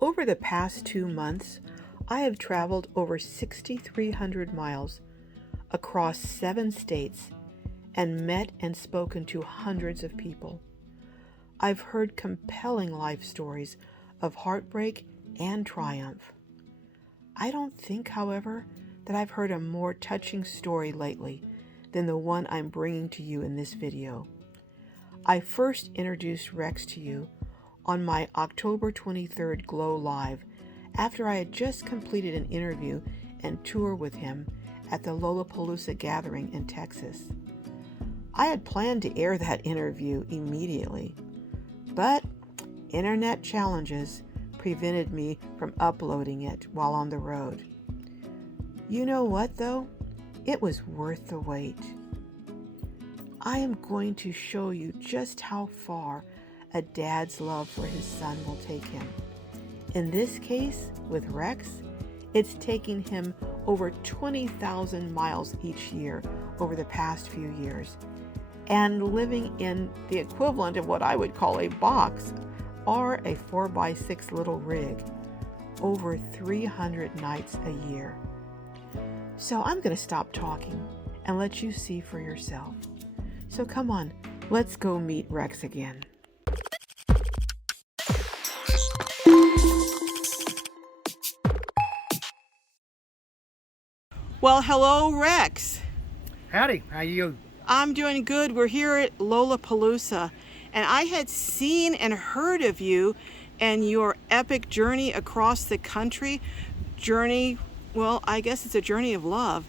Over the past 2 months, I have traveled over 6,300 miles across 7 states and met and spoken to hundreds of people. I've heard compelling life stories of heartbreak and triumph. I don't think, however, that I've heard a more touching story lately than the one I'm bringing to you in this video. I first introduced Rex to you on my October 23rd Glow Live after I had just completed an interview and tour with him at the Lollapalooza gathering in Texas. I had planned to air that interview immediately, but internet challenges prevented me from uploading it while on the road. You know what though? It was worth the wait. I am going to show you just how far a dad's love for his son will take him. In this case, with Rex, it's taking him over 20,000 miles each year over the past few years, and living in the equivalent of what I would call a box or a 4x6 little rig over 300 nights a year. So I'm going to stop talking and let you see for yourself. So come on, let's go meet Rex again. Well, hello, Rex. Howdy, how you? I'm doing good. We're here at Lollapalooza, and I had seen and heard of you and your epic journey across the country. Well, I guess it's a journey of love.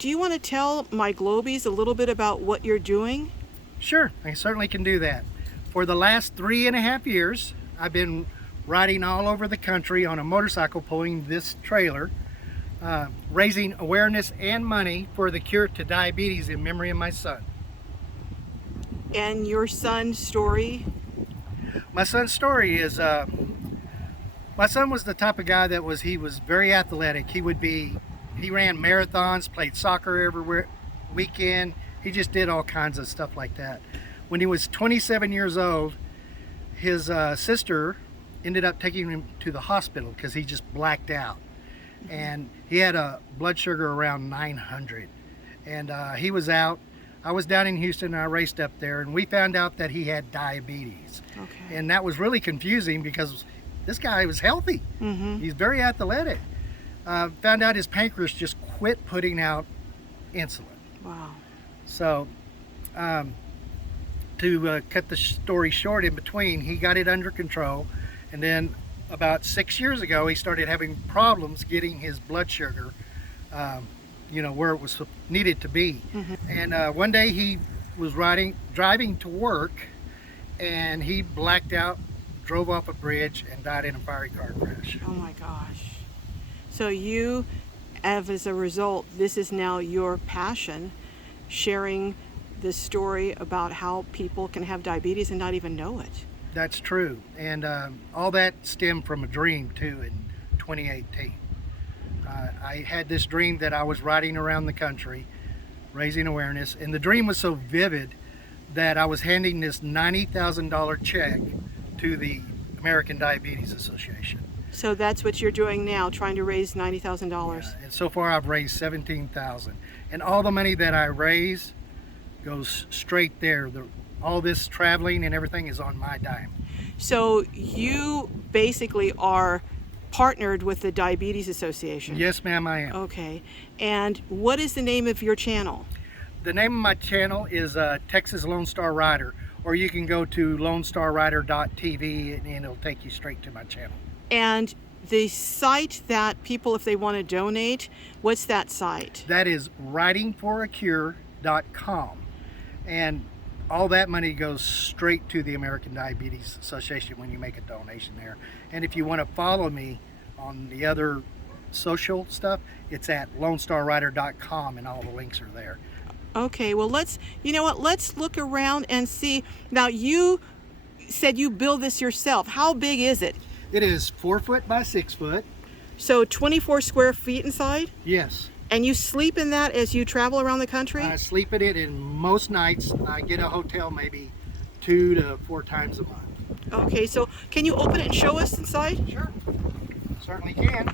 Do you want to tell my Globies a little bit about what you're doing? Sure, I certainly can do that. For the last 3.5 years, I've been riding all over the country on a motorcycle pulling this trailer, raising awareness and money for the cure to diabetes in memory of my son. And your son's story? My son's story is, my son was the type of guy that he was very athletic. He ran marathons, played soccer every weekend. He just did all kinds of stuff like that. When he was 27 years old, his sister ended up taking him to the hospital because he just blacked out. And he had a blood sugar around 900. And he was out. I was down in Houston and I raced up there and we found out that he had diabetes. Okay. And that was really confusing because this guy was healthy. Mm-hmm. He's very athletic. Found out his pancreas just quit putting out insulin. Wow. So to cut the story short, in between, he got it under control. And then about 6 years ago, he started having problems getting his blood sugar, where it was needed to be. Mm-hmm. And one day he was driving to work, and he blacked out, drove off a bridge, and died in a fiery car crash. Oh my gosh. So you, as a result, this is now your passion, sharing this story about how people can have diabetes and not even know it. That's true. And all that stemmed from a dream too in 2018. I had this dream that I was riding around the country raising awareness, and the dream was so vivid that I was handing this $90,000 check to the American Diabetes Association. So that's what you're doing now, trying to raise $90,000. Yeah, and so far I've raised $17,000, and all the money that I raise goes straight there. All this traveling and everything is on my dime. So you basically are partnered with the Diabetes Association? Yes, ma'am, I am. Okay. And what is the name of your channel? The name of my channel is Texas Lone Star Rider, or you can go to lonestarrider.tv and it'll take you straight to my channel. And the site that people, if they want to donate, what's that site? That is ridingforacure.com. And all that money goes straight to the American Diabetes Association when you make a donation there. And if you want to follow me on the other social stuff, it's at lonestarrider.com and all the links are there. Okay, well let's look around and see. Now you said you build this yourself. How big is it? It is 4 foot by 6 foot. So 24 square feet inside? Yes. And you sleep in that as you travel around the country? I sleep in it, and most nights I get a hotel maybe 2 to 4 times a month. Okay, so can you open it and show us inside? Sure. certainly can.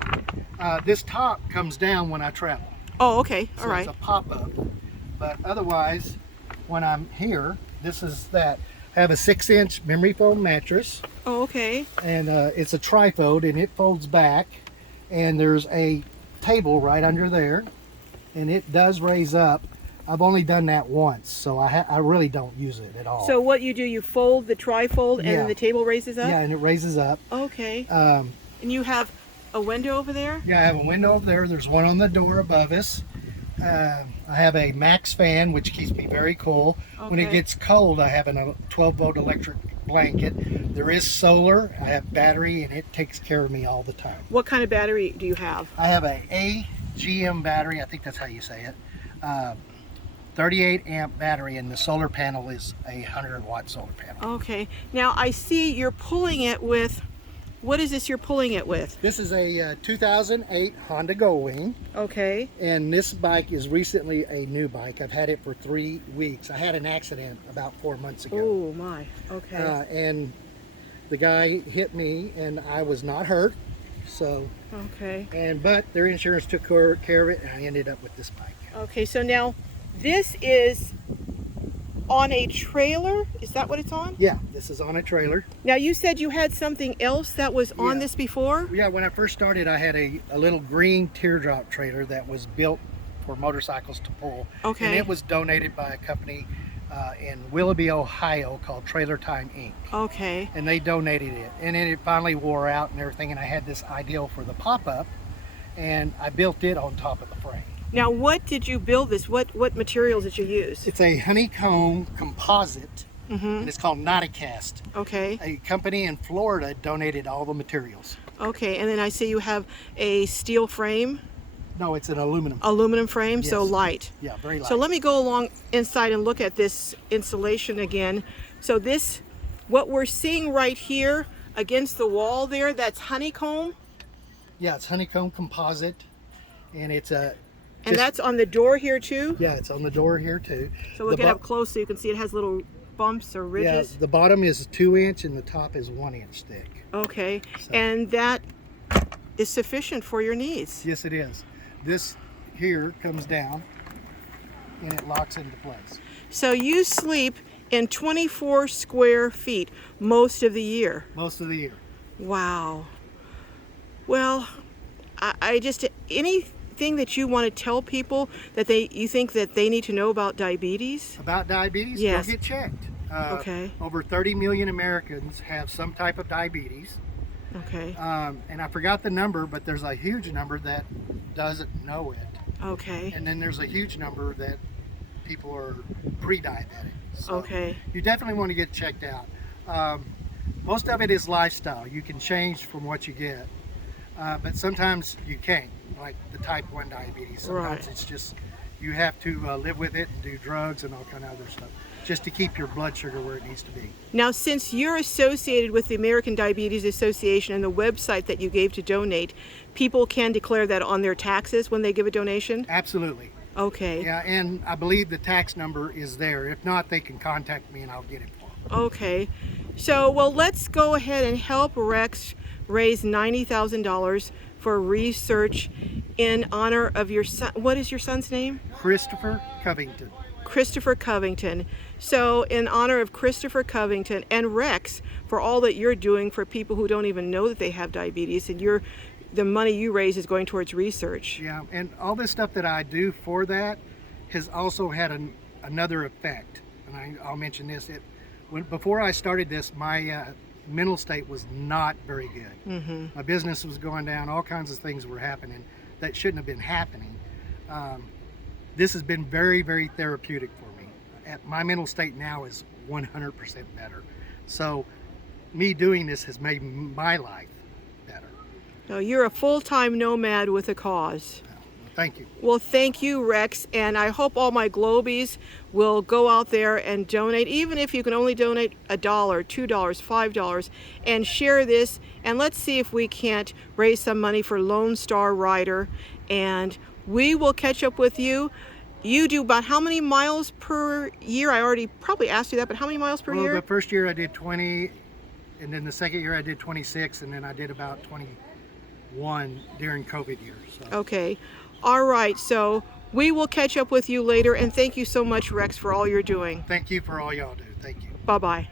This top comes down when I travel. Oh, okay. So All right. it's a pop-up. But otherwise, when I'm here, this is that. I have a 6-inch memory foam mattress. Oh, okay. And it's a trifold, and it folds back. And there's a table right under there, and it does raise up. I've only done that once, so I really don't use it at all. So what you do, you fold the trifold and Yeah. then the table raises up? Yeah, and it raises up. Okay. Um, And you have a window over there? yeah, I have a window over there. There's one on the door above us. I have a max fan, which keeps me very cool. Okay. When it gets cold, I have a 12-volt electric blanket. There is solar. I have battery, and it takes care of me all the time. What kind of battery do you have? I have a AGM battery. I think that's how you say it. 38 amp battery, and the solar panel is a 100-watt solar panel. Okay. Now I see you're pulling it with, what is this you're pulling it with? This is a 2008 Honda Goldwing, Okay. and this bike is recently a new bike. I've had it for 3 weeks. I had an accident about 4 months ago. Oh my. Okay. And the guy hit me, and I was not hurt. So, Okay. but their insurance took care of it, and I ended up with this bike. Okay. So now this is on a trailer? Is that what it's on? Yeah, this is on a trailer. Now you said you had something else that was on Yeah. this before? Yeah, when I first started, I had a little green teardrop trailer that was built for motorcycles to pull. Okay. And it was donated by a company in Willoughby, Ohio called Trailer Time Inc. Okay. And they donated it. And then it finally wore out and everything, and I had this ideal for the pop-up, and I built it on top of the frame. Now what did you build this? What materials did you use? It's a honeycomb composite, and it's called Nauticast. Okay. A company in Florida donated all the materials. Okay. And then I see you have a steel frame, No, it's an aluminum. aluminum frame, so Yes. light. Yeah, very light. So let me go along inside and look at this insulation again. So this, what we're seeing right here against the wall there, that's honeycomb, Yeah, it's honeycomb composite, and it's a. and that's on the door here too. Yeah, it's on the door here too. So we'll The get bo- up close so you can see it has little bumps or Yeah, ridges. the bottom is 2-inch and the top is 1-inch thick. Okay. So- And that is sufficient for your needs. Yes, it is. This here comes down, and it locks into place. So you sleep in 24 square feet most of the year. Most of the year. Wow. Well, I just, anything that you want to tell people that you think that they need to know about diabetes? About diabetes, Yes. go get checked. Okay. Over 30 million Americans have some type of diabetes. Okay. And I forgot the number, but there's a huge number that doesn't know it. Okay. And then there's a huge number that people are pre-diabetic. So Okay. you definitely want to get checked out. Most of it is lifestyle. You can change from what you get, but sometimes you can't, like the type 1 diabetes. Sometimes Right. it's just, you have to live with it and do drugs and all kind of other stuff just to keep your blood sugar where it needs to be. Now, since you're associated with the American Diabetes Association and the website that you gave to donate, people can declare that on their taxes when they give a donation? Absolutely. Okay. Yeah, and I believe the tax number is there. If not, they can contact me and I'll get it for them. Okay. So, well, let's go ahead and help Rex raise $90,000 for research in honor of your son. What is your son's name? Christopher Covington. Christopher Covington. So in honor of Christopher Covington and Rex, for all that you're doing for people who don't even know that they have diabetes, and the money you raise is going towards research. Yeah, and all this stuff that I do for that has also had another effect. And I'll mention this. Before I started this, my mental state was not very good. Mm-hmm. My business was going down. All kinds of things were happening that shouldn't have been happening. This has been very, very therapeutic for me. My mental state now is 100% better. So me doing this has made my life better. So you're a full-time nomad with a cause. Thank you. Well, thank you, Rex, and I hope all my Globies will go out there and donate, even if you can only donate $1, $2, $5, and share this, and let's see if we can't raise some money for Lone Star Rider, and we will catch up with you. You do about how many miles per year? I already probably asked you that, but how many miles per Well, year? the first year I did 20, and then the second year I did 26, and then I did about 21 won during COVID years. So. Okay. All right. So we will catch up with you later. And thank you so much, Rex, for all you're doing. Thank you for all y'all do. Thank you. Bye-bye.